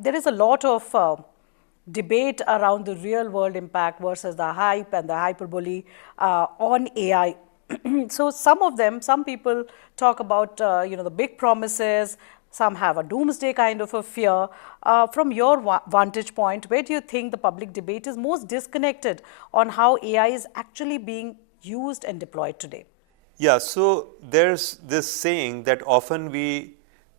there is a lot of debate around the real world impact versus the hype and the hyperbole on AI. So some people talk about, the big promises. Some have a doomsday kind of a fear. From your vantage point, where do you think the public debate is most disconnected on how AI is actually being used and deployed today? Yeah, so there's this saying that often we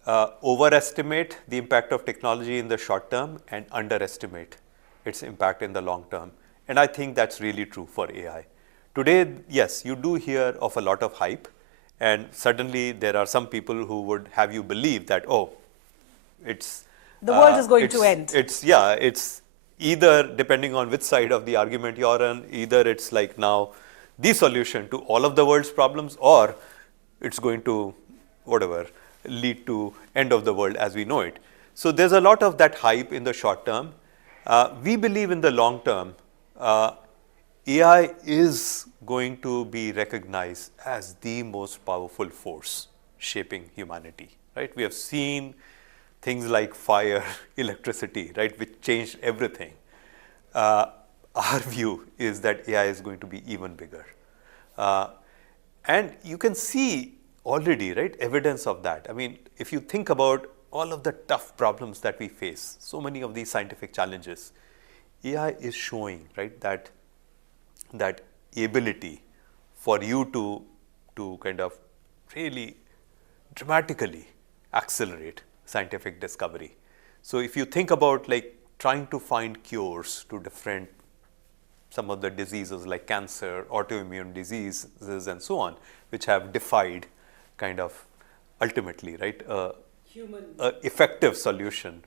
overestimate the impact of technology in the short term and underestimate its impact in the long term. And I think that's really true for AI. Today, yes, you do hear of a lot of hype, and suddenly there are some people who would have you believe that, oh, it's The world is going to end. it's either, depending on which side of the argument you're on, either it's like now the solution to all of the world's problems, or it's going to whatever lead to end of the world as we know it. So there's a lot of that hype in the short term. We believe in the long term, AI is going to be recognized as the most powerful force shaping humanity, right? We have seen things like fire, electricity, right, which changed everything. Our view is that AI is going to be even bigger. And you can see already, right, evidence of that. I mean, if you think about all of the tough problems that we face, so many of these scientific challenges, AI is showing, right, that ability for you to kind of really dramatically accelerate scientific discovery. So if you think about like trying to find cures to different some of the diseases like cancer, autoimmune diseases, and so on, which have defied kind of ultimately, right, a effective solution.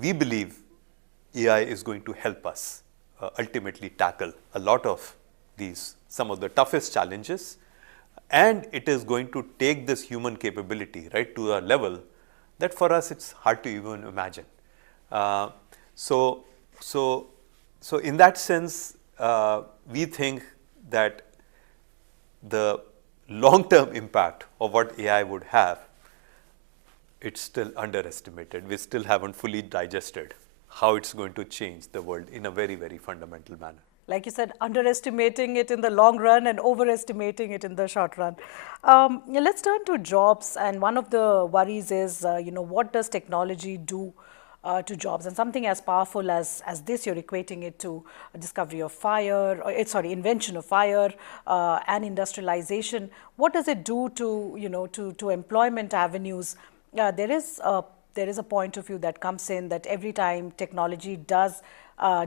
We believe AI is going to help us ultimately tackle a lot of some of the toughest challenges, and it is going to take this human capability, right, to a level that for us it's hard to even imagine. So in that sense, we think that the long-term impact of what AI would have, it's still underestimated. We still haven't fully digested how it's going to change the world in a very, very fundamental manner. Like you said, underestimating it in the long run and overestimating it in the short run. Let's turn to jobs. And one of the worries is, what does technology do to jobs? And something as powerful as this, you're equating it to a discovery of fire, invention of fire and industrialization. What does it do to employment avenues? There is a point of view that comes in that every time technology does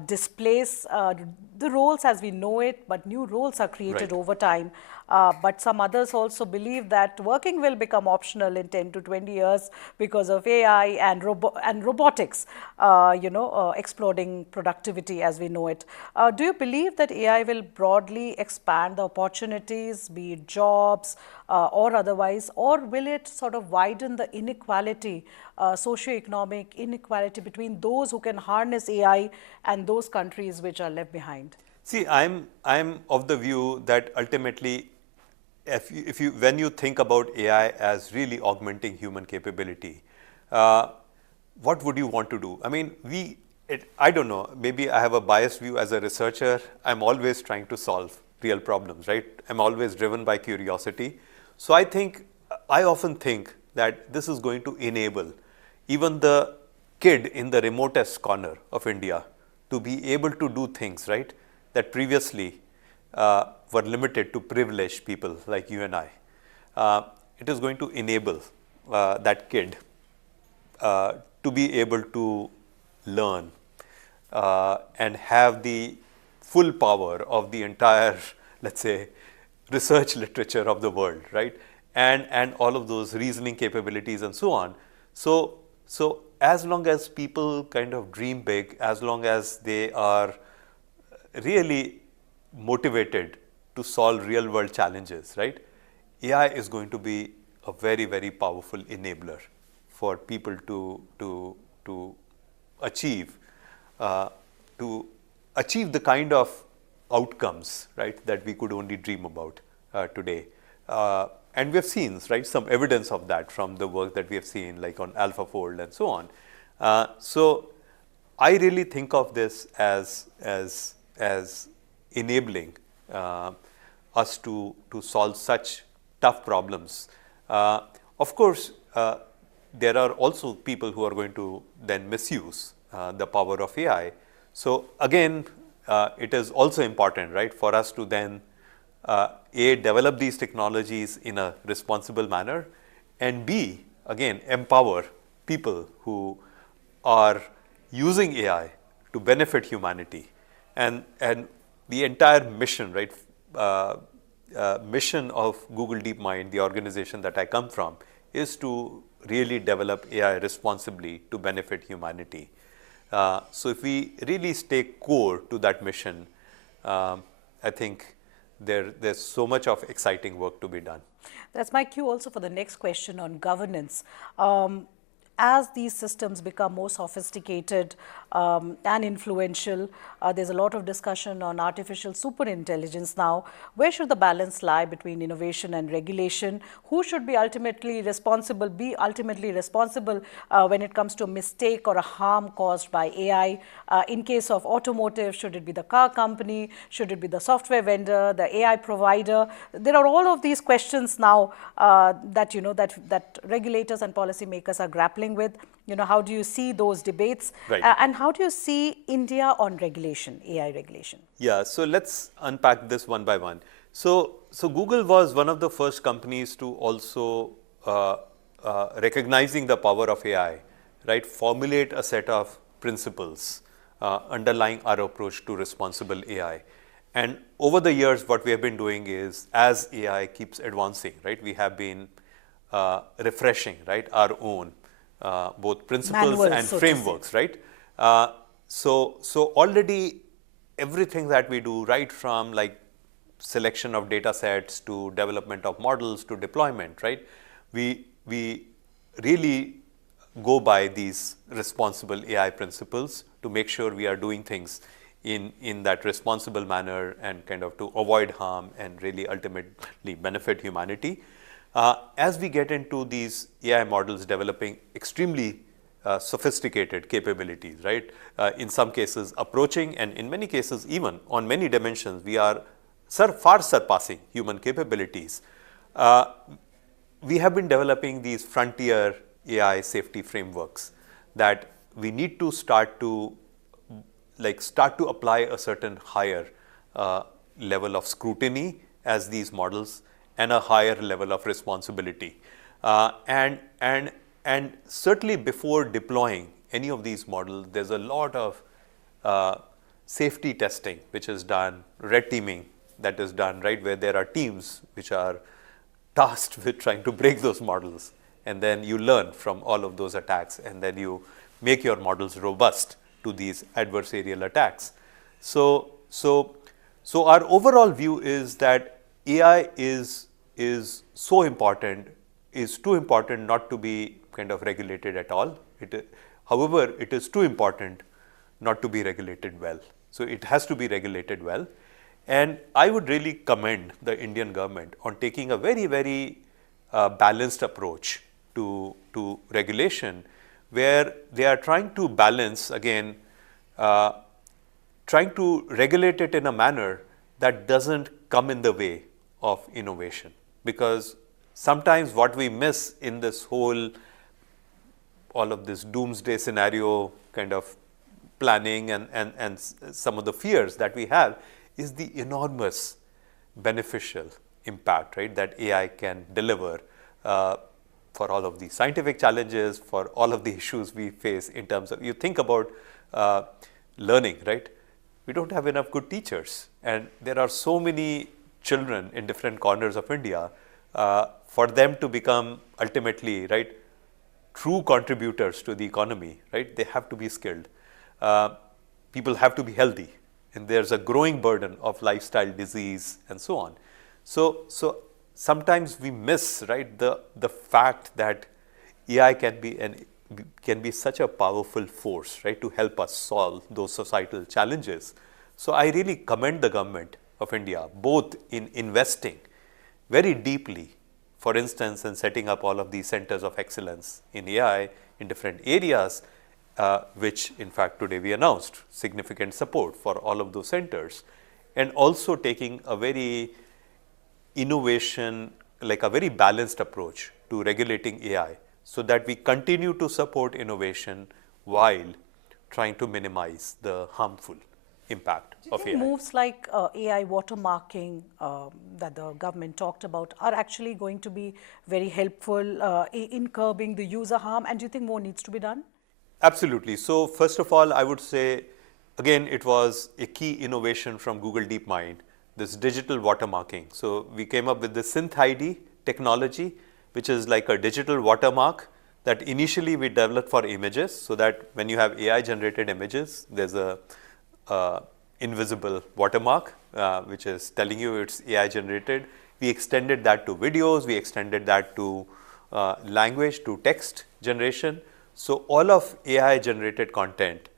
displace the roles as we know it, but new roles are created over time. But some others also believe that working will become optional in 10 to 20 years because of AI and robotics, exploding productivity as we know it. Do you believe that AI will broadly expand the opportunities, be it jobs or otherwise, or will it sort of widen the inequality, socioeconomic inequality between those who can harness AI and those countries which are left behind? See, I'm of the view that ultimately, when you think about AI as really augmenting human capability, what would you want to do? I mean, I don't know, maybe I have a biased view as a researcher. I'm always trying to solve real problems, right? I'm always driven by curiosity. So I often think that this is going to enable even the kid in the remotest corner of India to be able to do things, right, that previously were limited to privileged people like you and I. It is going to enable that kid to be able to learn and have the full power of the entire, let's say, research literature of the world, right? And all of those reasoning capabilities and so on. So as long as people kind of dream big, as long as they are really motivated to solve real world challenges, right? AI is going to be a very, very powerful enabler for people to achieve the kind of outcomes, right, that we could only dream about today. And we have seen, right, some evidence of that from the work that we have seen, like on AlphaFold and so on. So I really think of this as enabling us to solve such tough problems. Of course, there are also people who are going to then misuse the power of AI. So again, it is also important, right, for us to then A, develop these technologies in a responsible manner, and B, again, empower people who are using AI to benefit humanity. And the entire mission, right, mission of Google DeepMind, the organization that I come from, is to really develop AI responsibly to benefit humanity. So if we really stay core to that mission, I think there's so much of exciting work to be done. That's my cue also for the next question on governance. As these systems become more sophisticated and influential, there's a lot of discussion on artificial superintelligence now. Where should the balance lie between innovation and regulation? Who should be ultimately responsible when it comes to a mistake or a harm caused by AI? In case of automotive, should it be the car company? Should it be the software vendor, the AI provider? There are all of these questions now that that regulators and policymakers are grappling with. How do you see those debates? Right. And how do you see India on regulation, AI regulation? Yeah, so let's unpack this one by one. So Google was one of the first companies to also recognizing the power of AI, right? Formulate a set of principles underlying our approach to responsible AI. And over the years, what we have been doing is, as AI keeps advancing, right, we have been refreshing, right, our own both principles Manuals, and so to say. frameworks, right? So already everything that we do, right from like selection of data sets to development of models to deployment, right? We really go by these responsible AI principles to make sure we are doing things in that responsible manner and kind of to avoid harm and really ultimately benefit humanity. As we get into these AI models developing extremely sophisticated capabilities, right? In some cases approaching, and in many cases even on many dimensions, we are far surpassing human capabilities. We have been developing these frontier AI safety frameworks that we need to start to apply a certain higher level of scrutiny as these models and a higher level of responsibility. And certainly before deploying any of these models, there's a lot of safety testing which is done, red teaming that is done, right, where there are teams which are tasked with trying to break those models. And then you learn from all of those attacks, and then you make your models robust to these adversarial attacks. So our overall view is that AI is so important, is too important not to be kind of regulated at all. However, it is too important not to be regulated well. So it has to be regulated well. And I would really commend the Indian government on taking a very, very balanced approach to regulation, where they are trying to balance, again, trying to regulate it in a manner that doesn't come in the way of innovation. Because sometimes what we miss in this all of this doomsday scenario kind of planning and some of the fears that we have is the enormous beneficial impact, right, that AI can deliver for all of these scientific challenges, for all of the issues we face in terms of, you think about learning, right? We don't have enough good teachers, and there are so many children in different corners of India. For them to become ultimately, right, true contributors to the economy, right, they have to be skilled. People have to be healthy, and there's a growing burden of lifestyle disease and so on. So sometimes we miss, right, the fact that AI can be such a powerful force, right, to help us solve those societal challenges. So I really commend the government of India, both in investing very deeply, for instance, in setting up all of these centers of excellence in AI in different areas, which in fact today we announced significant support for all of those centers, and also taking a very innovation, like a very balanced approach to regulating AI, so that we continue to support innovation while trying to minimize the harmful impact Do you of think AI. moves like AI watermarking that the government talked about are actually going to be very helpful in curbing the user harm? And do you think more needs to be done? Absolutely. So first of all, I would say, again, it was a key innovation from Google DeepMind, this digital watermarking. So we came up with the Synth ID technology, which is like a digital watermark that initially we developed for images, so that when you have AI generated images, there's a invisible watermark, which is telling you it's AI generated. We extended that to videos, we extended that to language, to text generation. So all of AI generated content,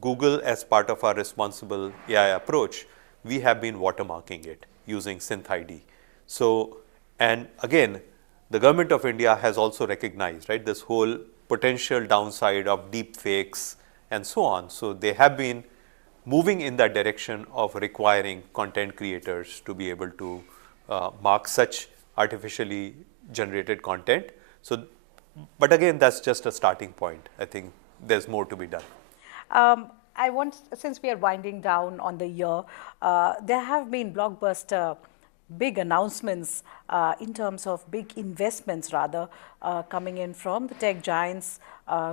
Google, as part of our responsible AI approach, we have been watermarking it using Synth ID. So, and again, the government of India has also recognized, right, this whole potential downside of deep fakes and so on. So they have been moving in that direction of requiring content creators to be able to mark such artificially generated content. So, but again, that's just a starting point. I think there's more to be done. I want, since we are winding down on the year, there have been blockbuster big announcements in terms of big investments rather coming in from the tech giants,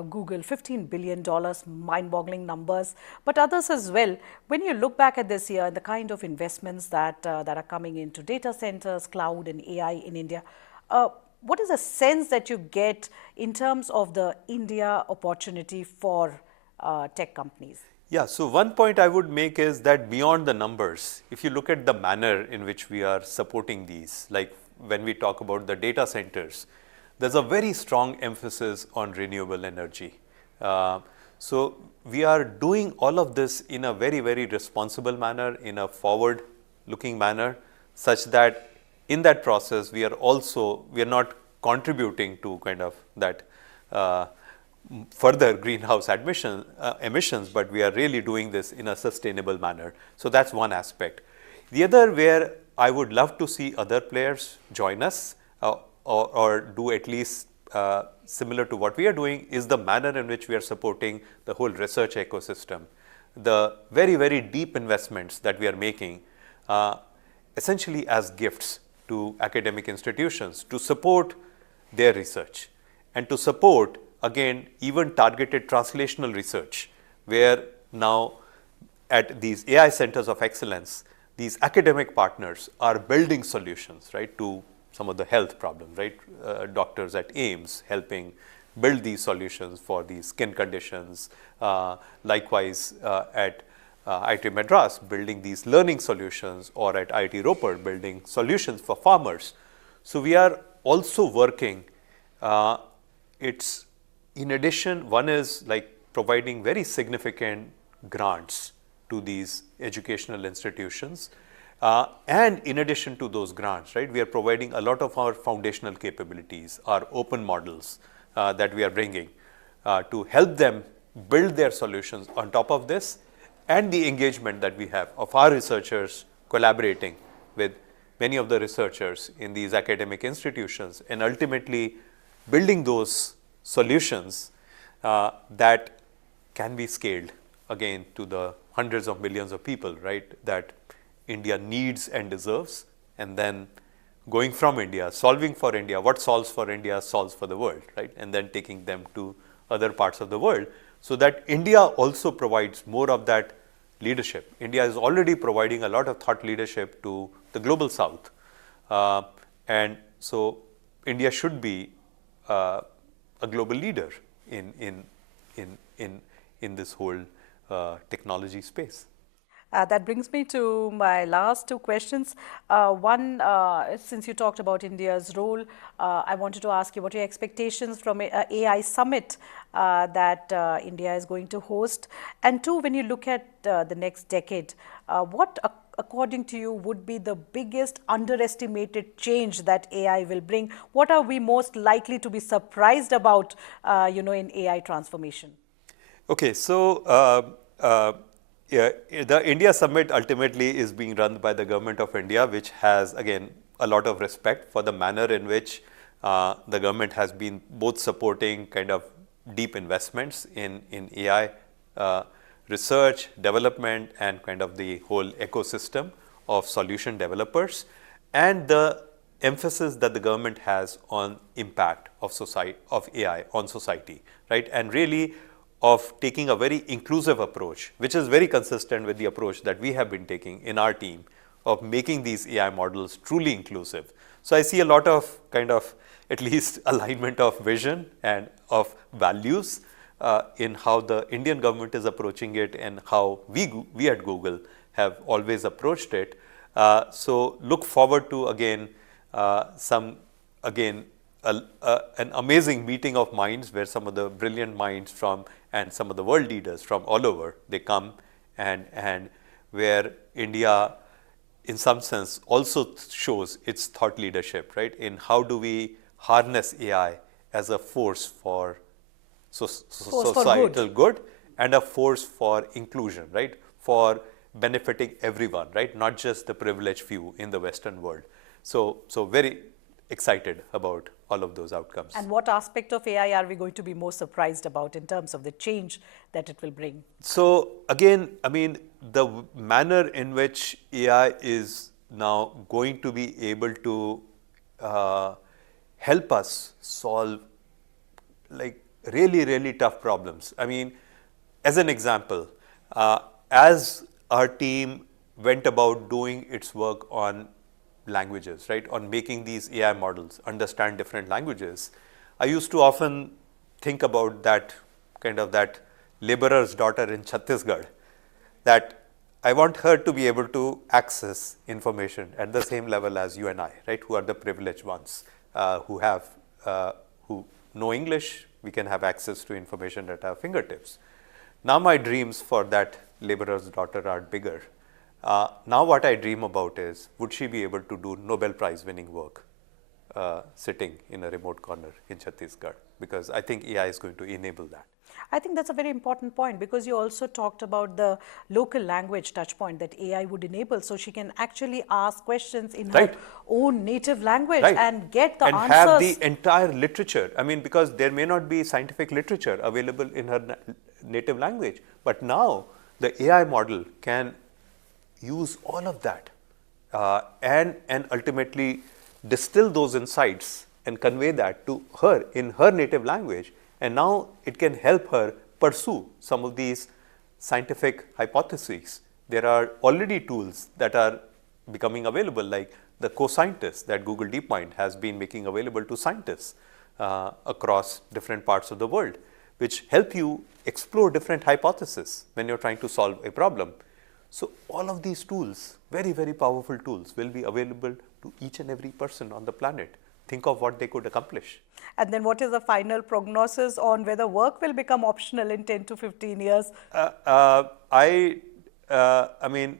Google, $15 billion, mind-boggling numbers, but others as well. When you look back at this year and the kind of investments that are coming into data centers, cloud and AI in India, what is the sense that you get in terms of the India opportunity for tech companies? Yeah, so one point I would make is that beyond the numbers, if you look at the manner in which we are supporting these, like when we talk about the data centers, there's a very strong emphasis on renewable energy. So we are doing all of this in a very, very responsible manner, in a forward-looking manner, such that in that process we are not contributing to kind of that further greenhouse emissions, but we are really doing this in a sustainable manner. So that's one aspect. The other, where I would love to see other players join us or do at least similar to what we are doing, is the manner in which we are supporting the whole research ecosystem. The very, very deep investments that we are making, essentially as gifts to academic institutions to support their research and to support, again, even targeted translational research, where now at these AI centers of excellence, these academic partners are building solutions, right, to some of the health problems, right? Doctors at AIIMS helping build these solutions for these skin conditions. Likewise, at IIT Madras, building these learning solutions, or at IIT Ropar, building solutions for farmers. So we are also working. It's in addition, one is like providing very significant grants to these educational institutions. And in addition to those grants, right, we are providing a lot of our foundational capabilities, our open models that we are bringing to help them build their solutions on top of this, and the engagement that we have of our researchers collaborating with many of the researchers in these academic institutions, and ultimately building those solutions that can be scaled again to the hundreds of millions of people, right, that India needs and deserves, and then going from India, solving for India, what solves for India solves for the world, right, and then taking them to other parts of the world, so that India also provides more of that leadership. India is already providing a lot of thought leadership to the global south, and so India should be a global leader in this whole technology space. That brings me to my last two questions. One, since you talked about India's role, I wanted to ask you what are your expectations from a AI summit that India is going to host? And two, when you look at the next decade, what, according to you, would be the biggest underestimated change that AI will bring? What are we most likely to be surprised about, in AI transformation? Okay, so yeah, the India Summit ultimately is being run by the government of India, which has again a lot of respect for the manner in which the government has been both supporting kind of deep investments in AI research, development, and kind of the whole ecosystem of solution developers, and the emphasis that the government has on impact of society of AI on society, right? And really of taking a very inclusive approach, which is very consistent with the approach that we have been taking in our team of making these AI models truly inclusive. So I see a lot of kind of at least alignment of vision and of values in how the Indian government is approaching it and how we at Google have always approached it. So look forward to again some again an amazing meeting of minds where some of the brilliant minds from and some of the world leaders from all over they come and where India in some sense also shows its thought leadership, right, in how do we harness AI as a force for Force for good. societal good and a force for inclusion, right, for benefiting everyone, right, not just the privileged few in the Western world. So very excited about all of those outcomes. And what aspect of AI are we going to be more surprised about in terms of the change that it will bring? So again, I mean, the manner in which AI is now going to be able to help us solve like really tough problems. I mean, as an example, as our team went about doing its work on languages, right, on making these AI models understand different languages, I used to often think about that kind of that laborer's daughter in Chhattisgarh, that I want her to be able to access information at the same level as you and I, right, who are the privileged ones, who have, who know English, we can have access to information at our fingertips. Now my dreams for that laborer's daughter are bigger. Now what I dream about is, would she be able to do Nobel Prize winning work sitting in a remote corner in Chhattisgarh? Because I think AI is going to enable that. I think that's a very important point, because you also talked about the local language touch point that AI would enable, so she can actually ask questions in her Right. own native language Right. and get the and answers. have the entire literature. I mean, because there may not be scientific literature available in her native language, but now the AI model can use all of that and ultimately distill those insights and convey that to her in her native language. And now it can help her pursue some of these scientific hypotheses. There are already tools that are becoming available, like the co-scientists that Google DeepMind has been making available to scientists across different parts of the world, which help you explore different hypotheses when you're trying to solve a problem. So all of these tools, very powerful tools, will be available to each and every person on the planet. Think of what they could accomplish. And then what is the final prognosis on whether work will become optional in 10 to 15 years? I mean,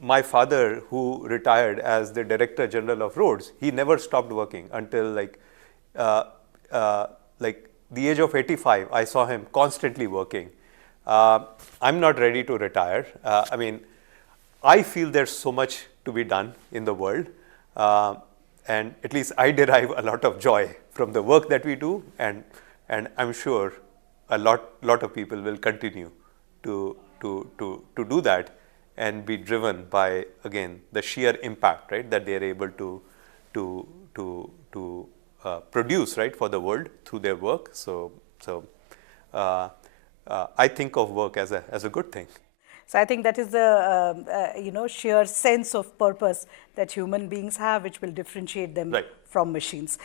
my father, who retired as the Director General of Roads, he never stopped working until like the age of 85. I saw him constantly working. I'm not ready to retire. I mean, I feel there's so much to be done in the world. And at least I derive a lot of joy from the work that we do, and I'm sure a lot of people will continue to do that and be driven by, again, the sheer impact, right, that they are able to produce, right, for the world through their work. So I think of work as a good thing. So I think that is the sheer sense of purpose that human beings have, which will differentiate them Right. from machines.